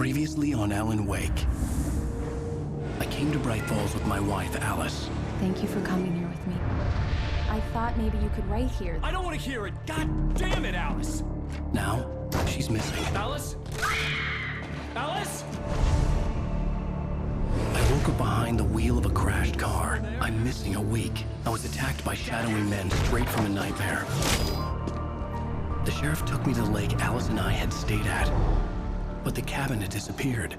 Previously on Alan Wake. I came to Bright Falls with my wife, Alice. Thank you for coming here with me. I thought maybe you could write here. I don't want to hear it! God damn it, Alice! Now, she's missing. Alice? Alice? I woke up behind the wheel of a crashed car. I'm missing a week. I was attacked by shadowy men straight from a nightmare. The sheriff took me to the lake Alice and I had stayed at, but the cabin had disappeared.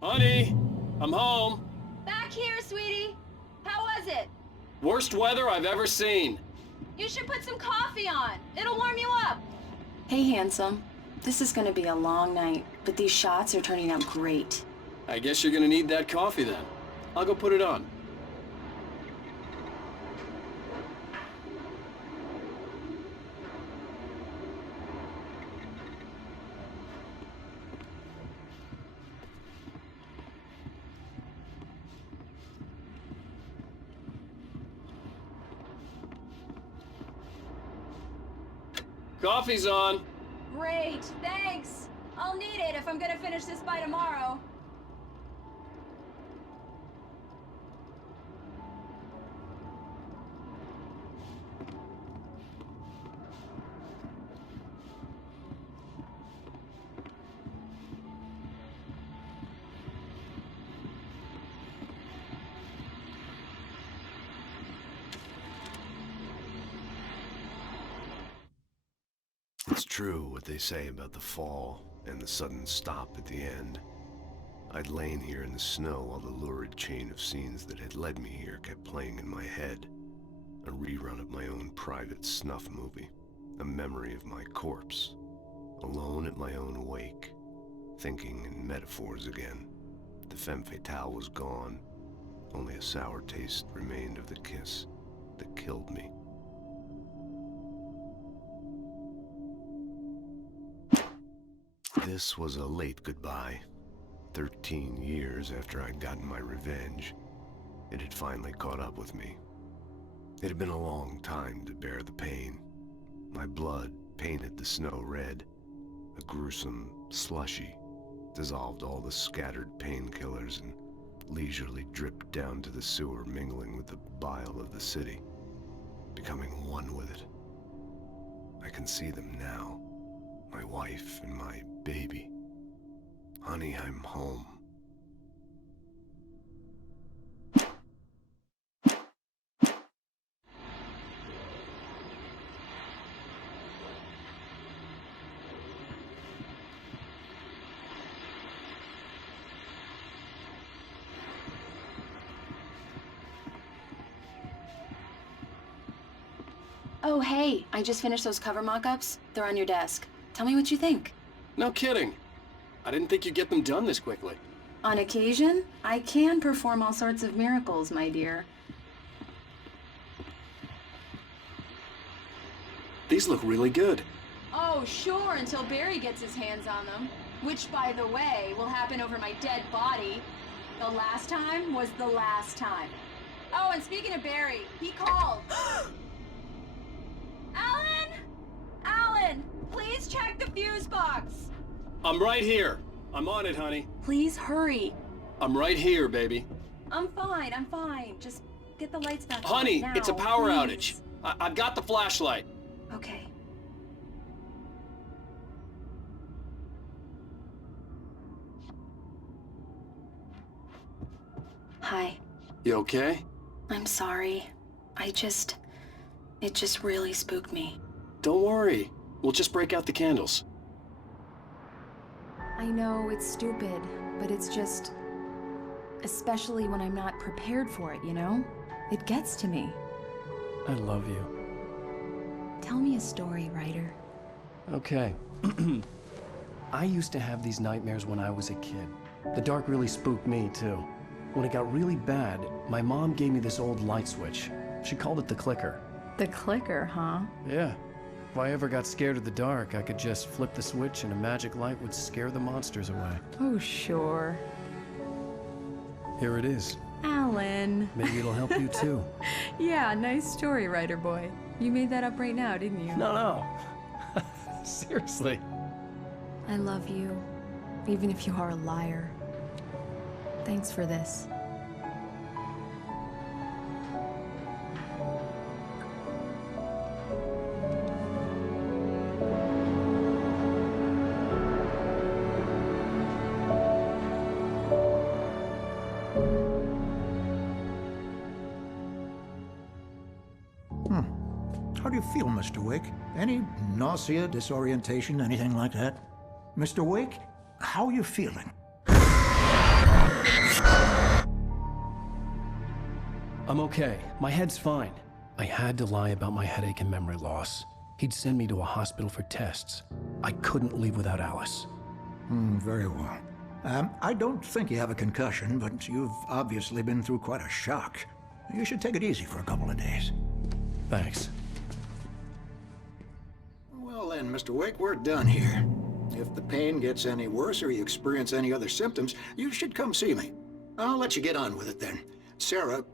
Honey, I'm home. Back here, sweetie. How was it? Worst weather I've ever seen. You should put some coffee on. It'll warm you up. Hey, handsome. This is gonna be a long night, but these shots are turning out great. I guess you're gonna need that coffee then. I'll go put it on. Coffee's on. Great, thanks. I'll need it if I'm gonna finish this by tomorrow. It's true what they say about the fall and the sudden stop at the end. I'd lain here in the snow while the lurid chain of scenes that had led me here kept playing in my head. A rerun of my own private snuff movie. A memory of my corpse. Alone at my own wake. Thinking in metaphors again. The femme fatale was gone. Only a sour taste remained of the kiss that killed me. This was a late goodbye. 13 years after I'd gotten my revenge, it had finally caught up with me. It had been a long time to bear the pain. My blood painted the snow red. A gruesome slushy dissolved all the scattered painkillers and leisurely dripped down to the sewer, mingling with the bile of the city, becoming one with it. I can see them now. My wife and my baby. Honey, I'm home. Oh, hey, I just finished those cover mock-ups. They're on your desk. Tell me what you think. No kidding. I didn't think you'd get them done this quickly. On occasion, I can perform all sorts of miracles, my dear. These look really good. Oh, sure, until Barry gets his hands on them. Which, by the way, will happen over my dead body. The last time was the last time. Oh, and speaking of Barry, he called. Alan! Alan! Please check the fuse box! I'm right here. I'm on it, honey. Please hurry. I'm right here, baby. I'm fine, I'm fine. Just get the lights back on Honey, now, it's a power please. outage. I've got the flashlight. Okay. Hi. You okay? I'm sorry. It just really spooked me. Don't worry. We'll just break out the candles. I know it's stupid, but it's just... especially when I'm not prepared for it, you know? It gets to me. I love you. Tell me a story, writer. Okay. I used to have these nightmares when I was a kid. The dark really spooked me, too. When it got really bad, my mom gave me this old light switch. She called it the clicker. The clicker, huh? Yeah. If I ever got scared of the dark, I could just flip the switch and a magic light would scare the monsters away. Oh, sure. Here it is. Alan. Maybe it'll help you too. Yeah, nice story, writer boy. You made that up right now, didn't you? No. Seriously. I love you, even if you are a liar. Thanks for this. How do you feel, Mr. Wake? Any nausea, disorientation, anything like that? Mr. Wake, how are you feeling? I'm okay. My head's fine. I had to lie about my headache and memory loss. He'd send me to a hospital for tests. I couldn't leave without Alice. Very well. I don't think you have a concussion, but you've obviously been through quite a shock. You should take it easy for a couple of days. Thanks. Well then, Mr. Wake, we're done here. If the pain gets any worse or you experience any other symptoms, you should come see me. I'll let you get on with it then. Sarah,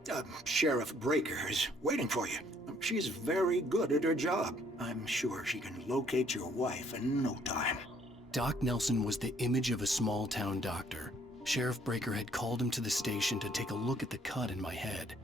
Sheriff Breaker, is waiting for you. She's very good at her job. I'm sure she can locate your wife in no time. Doc Nelson was the image of a small-town doctor. Sheriff Breaker had called him to the station to take a look at the cut in my head.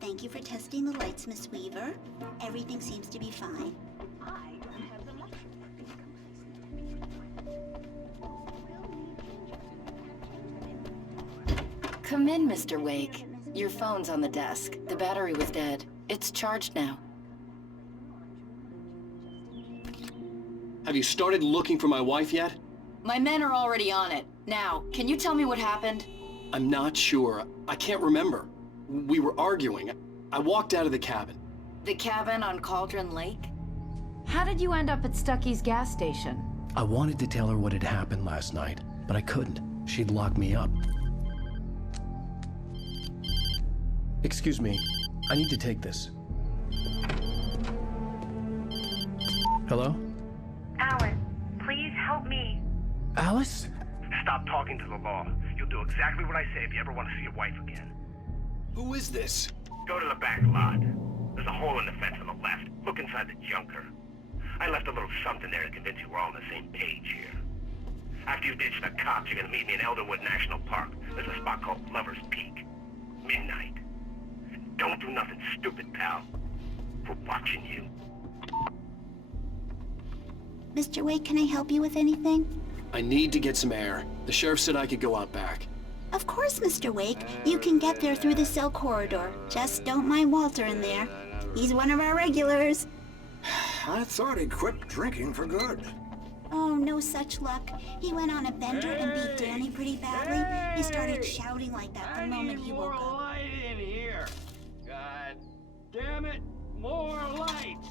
Thank you for testing the lights, Miss Weaver. Everything seems to be fine. Come in, Mr. Wake. Your phone's on the desk. The battery was dead. It's charged now. Have you started looking for my wife yet? My men are already on it. Now, can you tell me what happened? I'm not sure. I can't remember. We were arguing. I walked out of the cabin. The cabin on Cauldron Lake? How did you end up at Stucky's gas station? I wanted to tell her what had happened last night, but I couldn't. She'd lock me up. Excuse me. I need to take this. Hello? Alan, please help me. Alice? Stop talking to the law. You'll do exactly what I say if you ever want to see your wife again. Who is this? Go to the back lot. There's a hole in the fence on the left. Look inside the junker. I left a little something there to convince you we're all on the same page here. After you ditch the cops, you're gonna meet me in Elderwood National Park. There's a spot called Lover's Peak. Midnight. Don't do nothing stupid, pal. We're watching you. Mr. Wake, can I help you with anything? I need to get some air. The sheriff said I could go out back. Of course, Mr. Wake. You can get there through the cell corridor. Just don't mind Walter in there. He's one of our regulars. I thought he'd quit drinking for good. Oh, no such luck. He went on a bender and beat Danny pretty badly. He started shouting like that the moment he woke up. Light in here. God damn it, more lights.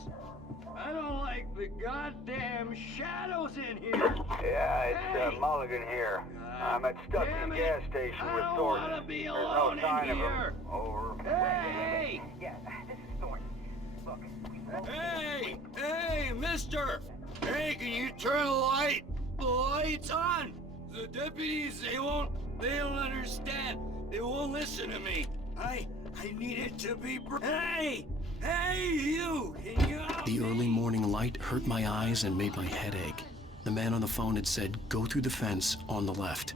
I don't like the goddamn shadows in here. Yeah, it's Mulligan here. I'm at Stucky's gas station with Thornton. I don't want to be There's alone no sign in of here. him. Over. Hey! Yeah, this is Thornton. Look, Hey, mister! Hey, can you turn the lights on? The deputies, they don't understand. They won't listen to me. I need it to be Hey, you! Can you... The early morning light hurt my eyes and made my head ache. The man on the phone had said, go through the fence on the left.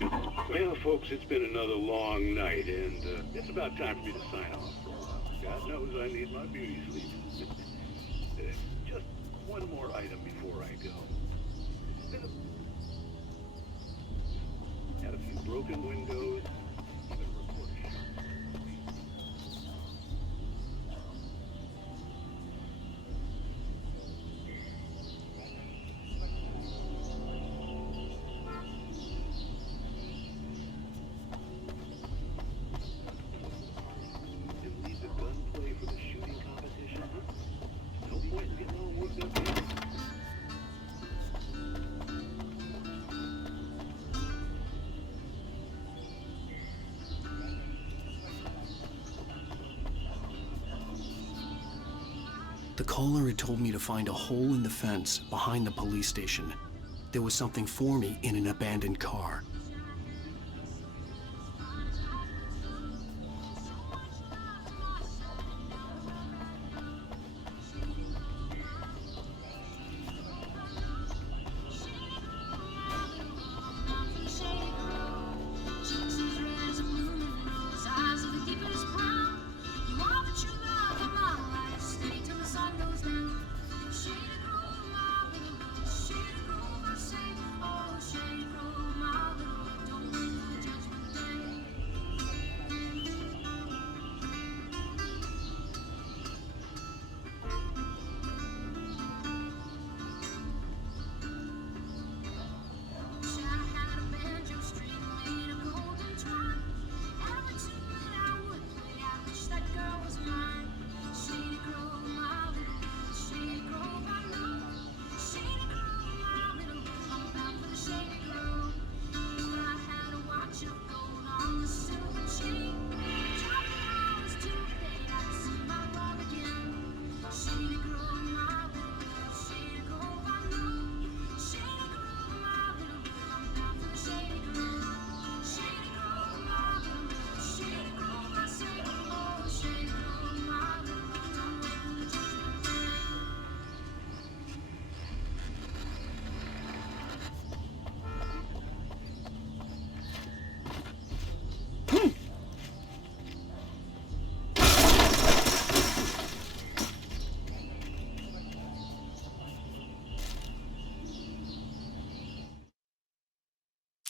Well, folks, it's been another long night, and it's about time for me to sign off for a while. God knows I need my beauty sleep. Just one more item before I go. Had a few broken windows, even a report shot. caller had told me to find a hole in the fence behind the police station. There was something for me in an abandoned car.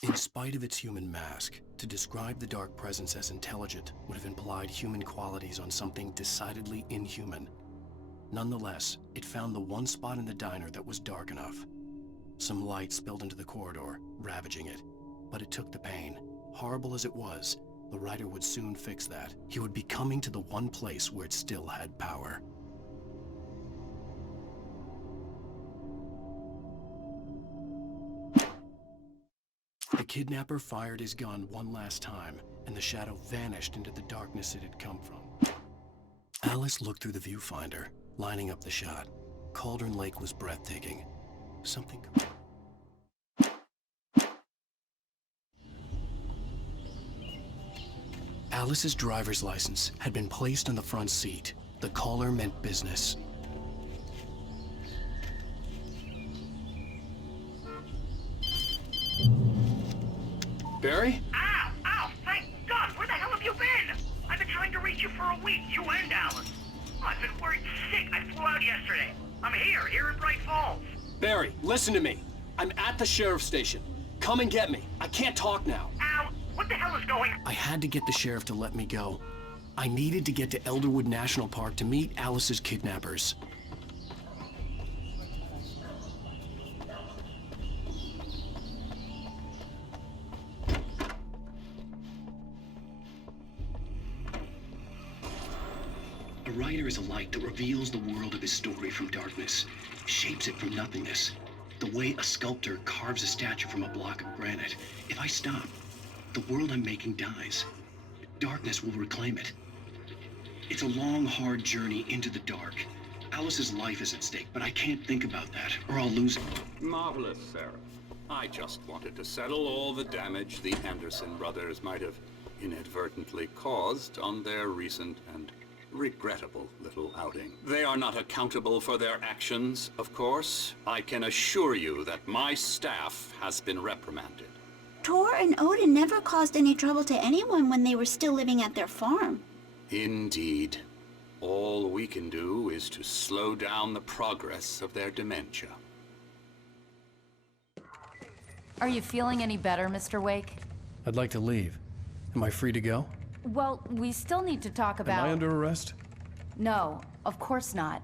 In spite of its human mask, to describe the dark presence as intelligent would have implied human qualities on something decidedly inhuman. Nonetheless, it found the one spot in the diner that was dark enough. Some light spilled into the corridor, ravaging it. But it took the pain. Horrible as it was, the writer would soon fix that. He would be coming to the one place where it still had power. The kidnapper fired his gun one last time, and the shadow vanished into the darkness it had come from. Alice looked through the viewfinder, lining up the shot. Cauldron Lake was breathtaking. Something... Alice's driver's license had been placed on the front seat. The caller meant business. Barry? Ow! Ow! Thank God! Where the hell have you been? I've been trying to reach you for a week, you and Alice. I've been worried sick. I flew out yesterday. I'm here in Bright Falls. Barry, listen to me. I'm at the sheriff's station. Come and get me. I can't talk now. Ow! What the hell is going on? I had to get the sheriff to let me go. I needed to get to Elderwood National Park to meet Alice's kidnappers. A writer is a light that reveals the world of his story from darkness, shapes it from nothingness. The way a sculptor carves a statue from a block of granite. If I stop, the world I'm making dies. Darkness will reclaim it. It's a long, hard journey into the dark. Alice's life is at stake, but I can't think about that, or I'll lose it. Marvelous, Sarah. I just wanted to settle all the damage the Anderson brothers might have inadvertently caused on their recent and regrettable little outing. They are not accountable for their actions, of course. I can assure you that my staff has been reprimanded. Tor and Odin never caused any trouble to anyone when they were still living at their farm. Indeed. All we can do is to slow down the progress of their dementia. Are you feeling any better, Mr. Wake? I'd like to leave. Am I free to go? Well, we still need to talk about... Am I under arrest? No, of course not.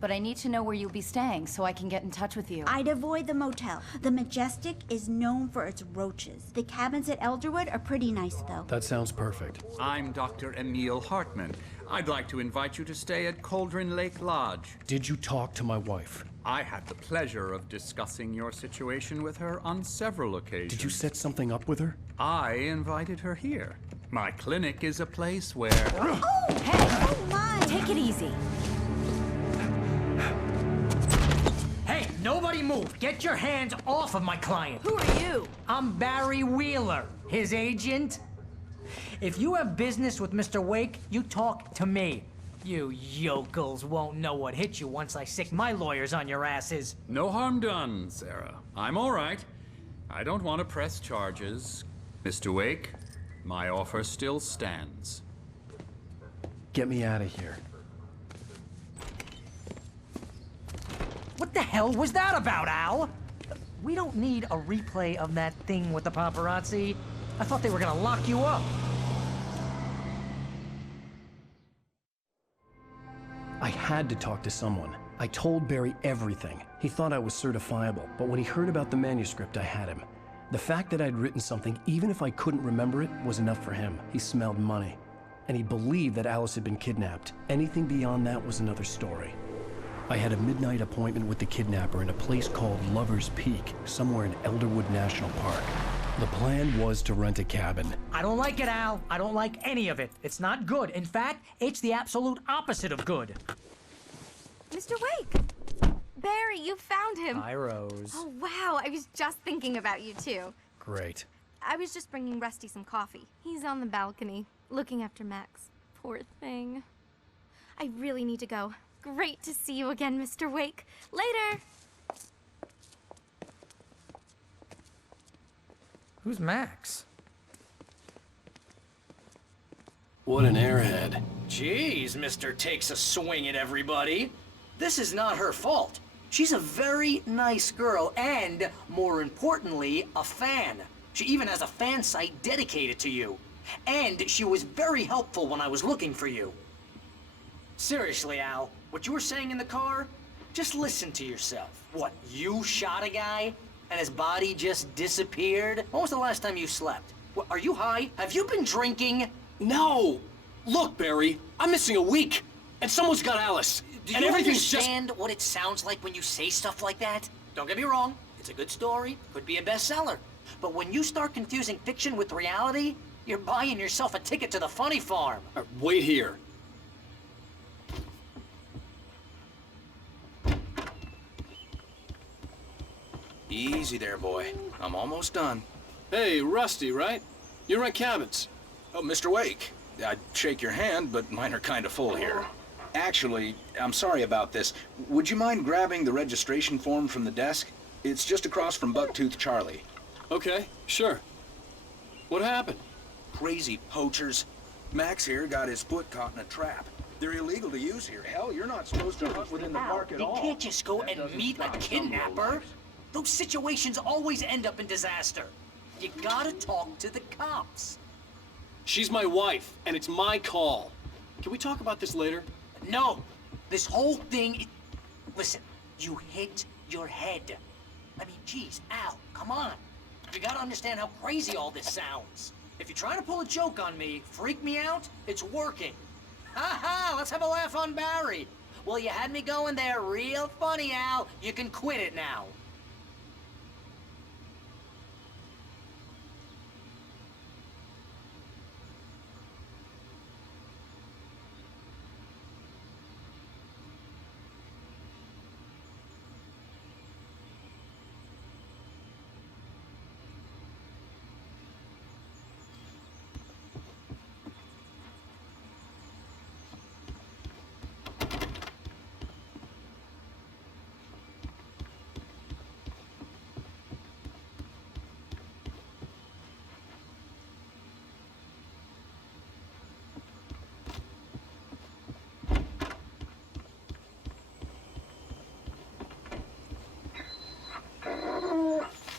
But I need to know where you'll be staying so I can get in touch with you. I'd avoid the motel. The Majestic is known for its roaches. The cabins at Elderwood are pretty nice, though. That sounds perfect. I'm Dr. Emil Hartman. I'd like to invite you to stay at Cauldron Lake Lodge. Did you talk to my wife? I had the pleasure of discussing your situation with her on several occasions. Did you set something up with her? I invited her here. My clinic is a place where... Oh, hey! Oh, my! Take it easy. move. Get your hands off of my client. Who are you? I'm Barry Wheeler, his agent. If you have business with Mr. Wake, you talk to me. You yokels won't know what hit you once I sick my lawyers on your asses. No harm done, Sarah. I'm all right. I don't want to press charges. Mr. Wake, my offer still stands. Get me out of here. What the hell was that about, Al? We don't need a replay of that thing with the paparazzi. I thought they were gonna lock you up. I had to talk to someone. I told Barry everything. He thought I was certifiable, but when he heard about the manuscript, I had him. The fact that I'd written something, even if I couldn't remember it, was enough for him. He smelled money. And he believed that Alice had been kidnapped. Anything beyond that was another story. I had a midnight appointment with the kidnapper in a place called Lover's Peak, somewhere in Elderwood National Park. The plan was to rent a cabin. I don't like it, Al. I don't like any of it. It's not good. In fact, it's the absolute opposite of good. Mr. Wake! Barry, you found him. Hi, Rose. Oh, wow. I was just thinking about you, too. Great. I was just bringing Rusty some coffee. He's on the balcony, looking after Max. Poor thing. I really need to go. Great to see you again, Mr. Wake. Later! Who's Max? What an airhead. Jeez, Mr. Takes a swing at everybody. This is not her fault. She's a very nice girl and, more importantly, a fan. She even has a fan site dedicated to you. And she was very helpful when I was looking for you. Seriously, Al, what you were saying in the car? Just listen to yourself. What, you shot a guy? And his body just disappeared? When was the last time you slept? What, are you high? Have you been drinking? No! Look, Barry, I'm missing a week, and someone's got Alice. Do and you everything's understand what it sounds like when you say stuff like that? Don't get me wrong, it's a good story, could be a bestseller. But when you start confusing fiction with reality, you're buying yourself a ticket to the funny farm. Wait here. Easy there, boy. I'm almost done. Hey, Rusty, right? You rent cabins. Oh, Mr. Wake. I'd shake your hand, but mine are kind of full here. Actually, I'm sorry about this. Would you mind grabbing the registration form from the desk? It's just across from Bucktooth Charlie. Okay, sure. What happened? Crazy poachers. Max here got his foot caught in a trap. They're illegal to use here. Hell, you're not supposed to hunt within the park at all. You can't just go and meet a kidnapper. Those situations always end up in disaster. You gotta talk to the cops. She's my wife, and it's my call. Can we talk about this later? No. This whole thing... Listen, you hit your head. I mean, geez, Al, come on. You gotta understand how crazy all this sounds. If you're trying to pull a joke on me, freak me out, it's working. Ha ha, let's have a laugh on Barry. Well, you had me going there real funny, Al. You can quit it now.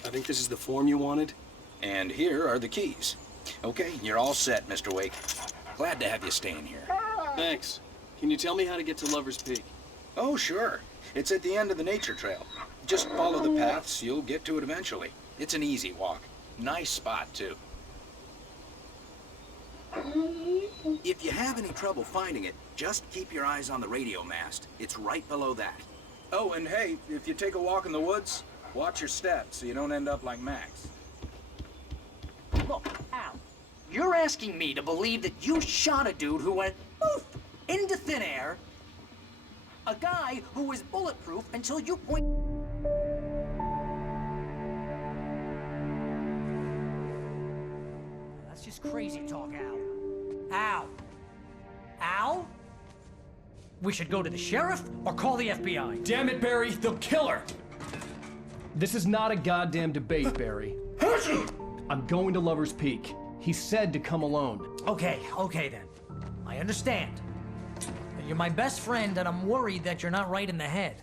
I think this is the form you wanted. And here are the keys. Okay, you're all set, Mr. Wake. Glad to have you staying here. Thanks. Can you tell me how to get to Lover's Peak? Oh, sure. It's at the end of the nature trail. Just follow the paths, you'll get to it eventually. It's an easy walk. Nice spot, too. If you have any trouble finding it, just keep your eyes on the radio mast. It's right below that. Oh, and hey, if you take a walk in the woods, watch your steps so you don't end up like Max. Look, Al, you're asking me to believe that you shot a dude who went poof into thin air, a guy who was bulletproof until you point... crazy talk, Al. Al? Al? We should go to the sheriff or call the FBI. Damn it, Barry, they'll kill her! This is not a goddamn debate, Barry. I'm going to Lover's Peak. He said to come alone. Okay then. I understand. You're my best friend, and I'm worried that you're not right in the head.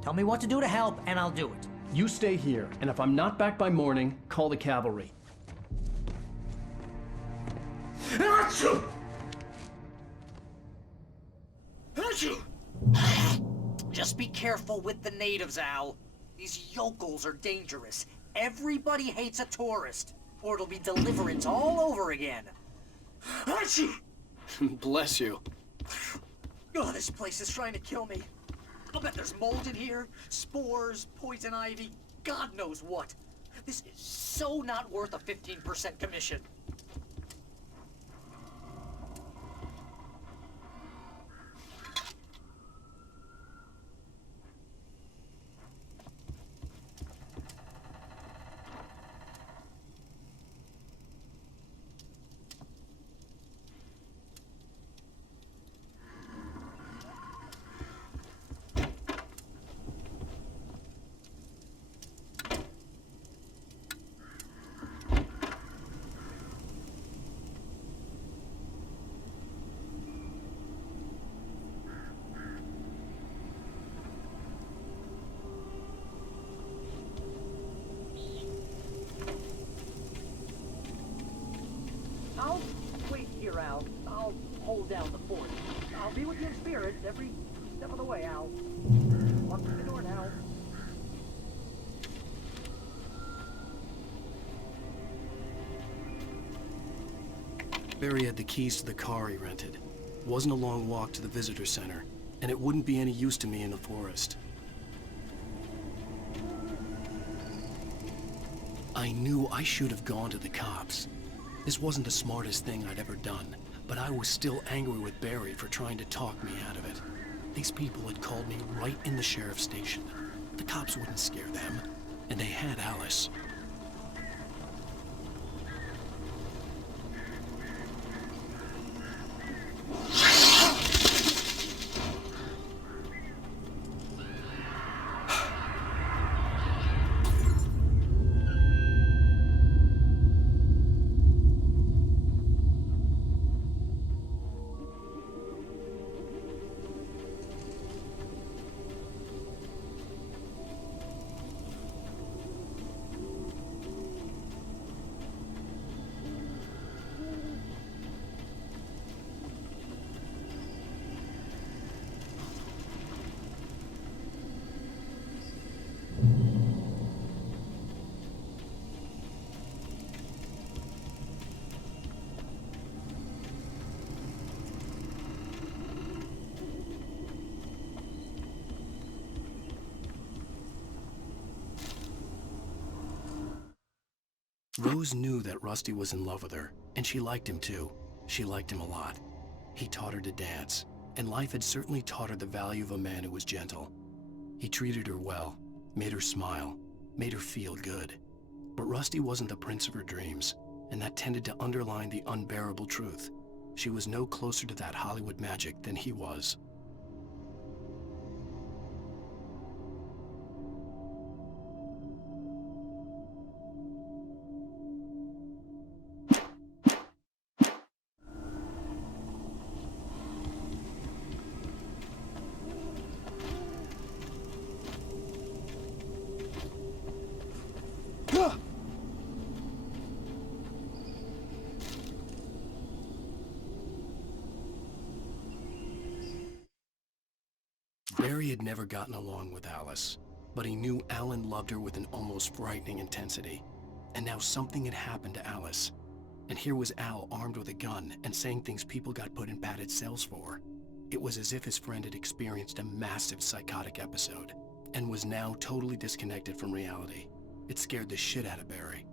Tell me what to do to help, and I'll do it. You stay here, and if I'm not back by morning, call the cavalry. Achoo! Just be careful with the natives, Al. These yokels are dangerous. Everybody hates a tourist, or it'll be deliverance all over again. Achoo! Bless you. Oh, this place is trying to kill me. I'll bet there's mold in here, spores, poison ivy, God knows what. This is so not worth a 15% commission. I'll wait here, Al. I'll hold down the fort. I'll be with you in spirit every step of the way, Al. Walk through the door now. Barry had the keys to the car he rented. It wasn't a long walk to the visitor center, and it wouldn't be any use to me in the forest. I knew I should have gone to the cops. This wasn't the smartest thing I'd ever done, but I was still angry with Barry for trying to talk me out of it. These people had called me right in the sheriff's station. The cops wouldn't scare them, and they had Alice. Rose knew that Rusty was in love with her, and she liked him too. She liked him a lot. He taught her to dance, and life had certainly taught her the value of a man who was gentle. He treated her well, made her smile, made her feel good. But Rusty wasn't the prince of her dreams, and that tended to underline the unbearable truth. She was no closer to that Hollywood magic than he was. Barry had never gotten along with Alice, but he knew Alan loved her with an almost frightening intensity. And now something had happened to Alice. And here was Al armed with a gun and saying things people got put in padded cells for. It was as if his friend had experienced a massive psychotic episode and was now totally disconnected from reality. It scared the shit out of Barry.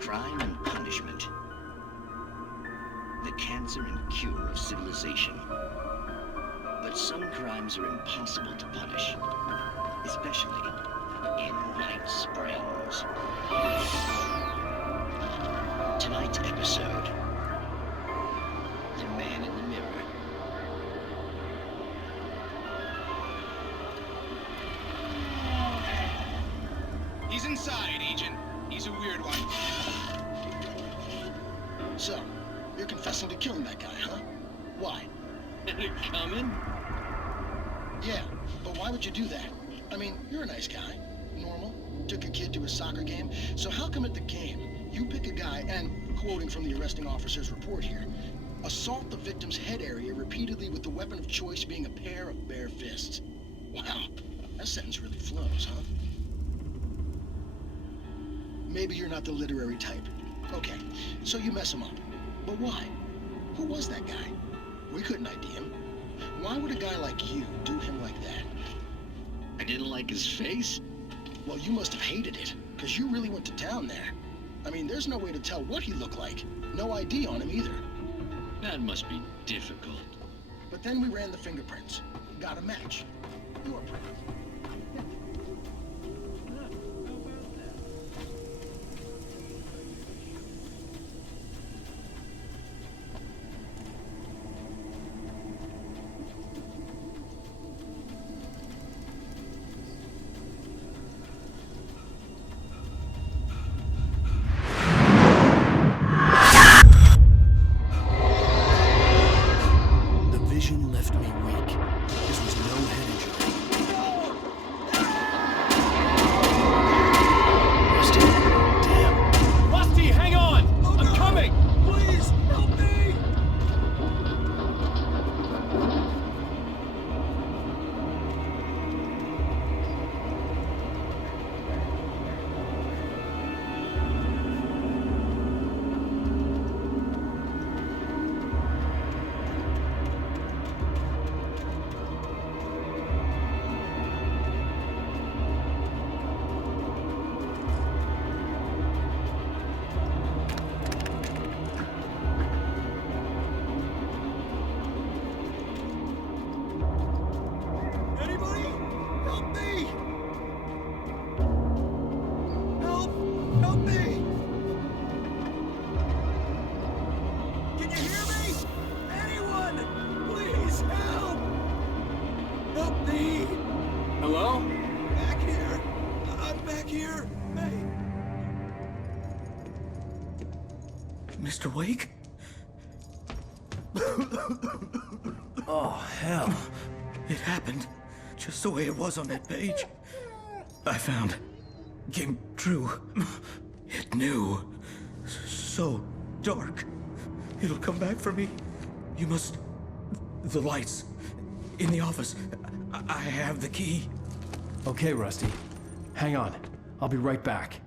crime and punishment. The cancer and cure of civilization. But some crimes are impossible to punish, especially in Night Springs. Tonight's episode, The Man in the Mirror. He's inside, Agent. He's a weird one. So, you're confessing to killing that guy, huh? Why? Had it coming? Yeah, but why would you do that? I mean, you're a nice guy. Normal. Took your kid to a soccer game. So how come at the game, you pick a guy and, quoting from the arresting officer's report here, assault the victim's head area repeatedly with the weapon of choice being a pair of bare fists? Wow, that sentence really flows, huh? Maybe you're not the literary type. Okay, so you mess him up. But why? Who was that guy? We couldn't ID him. Why would a guy like you do him like that? I didn't like his face? Well, you must have hated it, because you really went to town there. I mean, there's no way to tell what he looked like. No ID on him either. That must be difficult. But then we ran the fingerprints. Got a match. Your print. Mr. Wake? Oh, hell. It happened just the way it was on that page. I found. Came true. It knew. So dark. It'll come back for me. You must... The lights. In the office. I have the key. Okay, Rusty. Hang on. I'll be right back.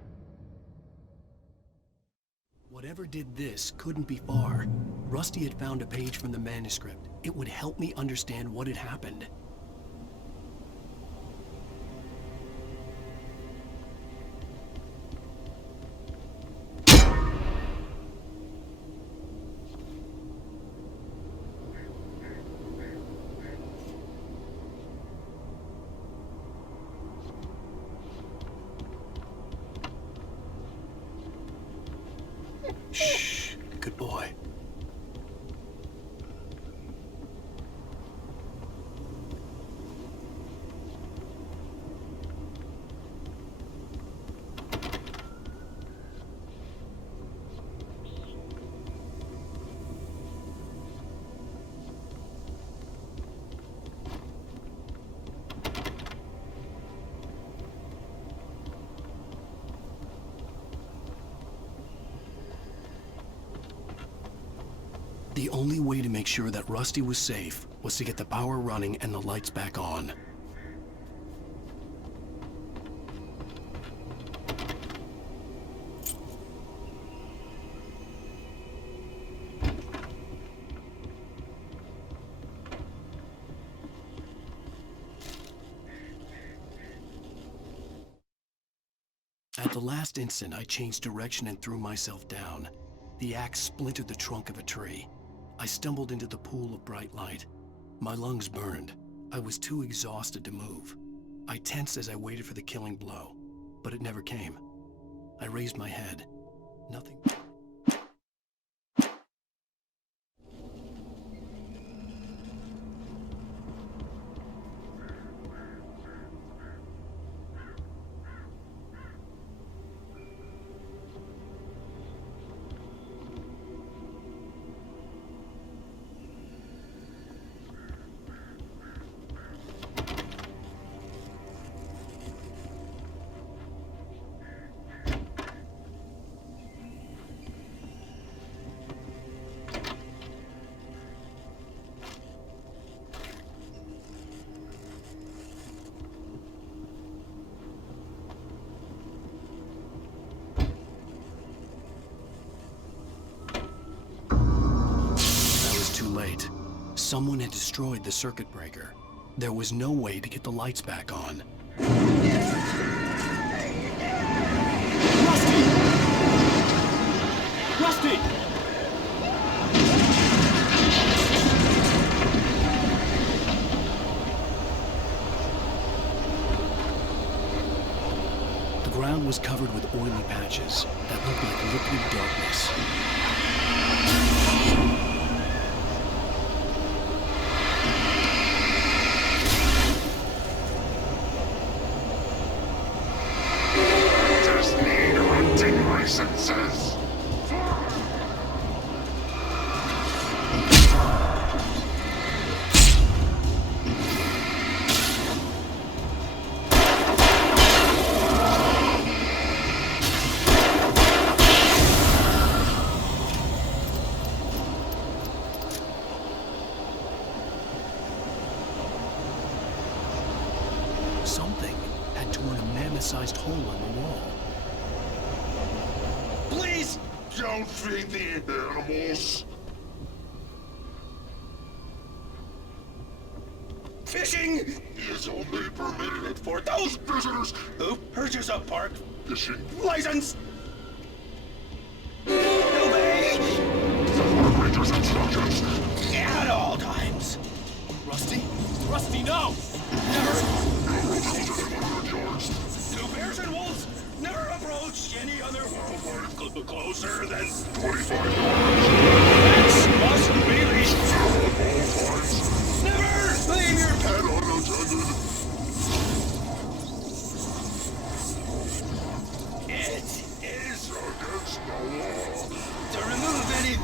Whatever did this couldn't be far. Rusty had found a page from the manuscript. It would help me understand what had happened. Shh. Good boy. The only way to make sure that Rusty was safe was to get the power running and the lights back on. At the last instant, I changed direction and threw myself down. The axe splintered the trunk of a tree. I stumbled into the pool of bright light. My lungs burned. I was too exhausted to move. I tensed as I waited for the killing blow, but it never came. I raised my head. Nothing. Late. Someone had destroyed the circuit breaker. There was no way to get the lights back on. Rusty! Rusty! The ground was covered with oily patches that looked like liquid darkness. Senses. Something had torn a mammoth-sized hole in the wall. Please don't feed the animals. Fishing is only permitted for those visitors who purchase a park fishing license. Obey the Ranger's instructions at all times. Rusty? Rusty, no! Do bears and wolves never approach any other wildlife closer than 25 yards? Pets must be leashed at all times. Never leave your pet unattended. It is against the law to remove any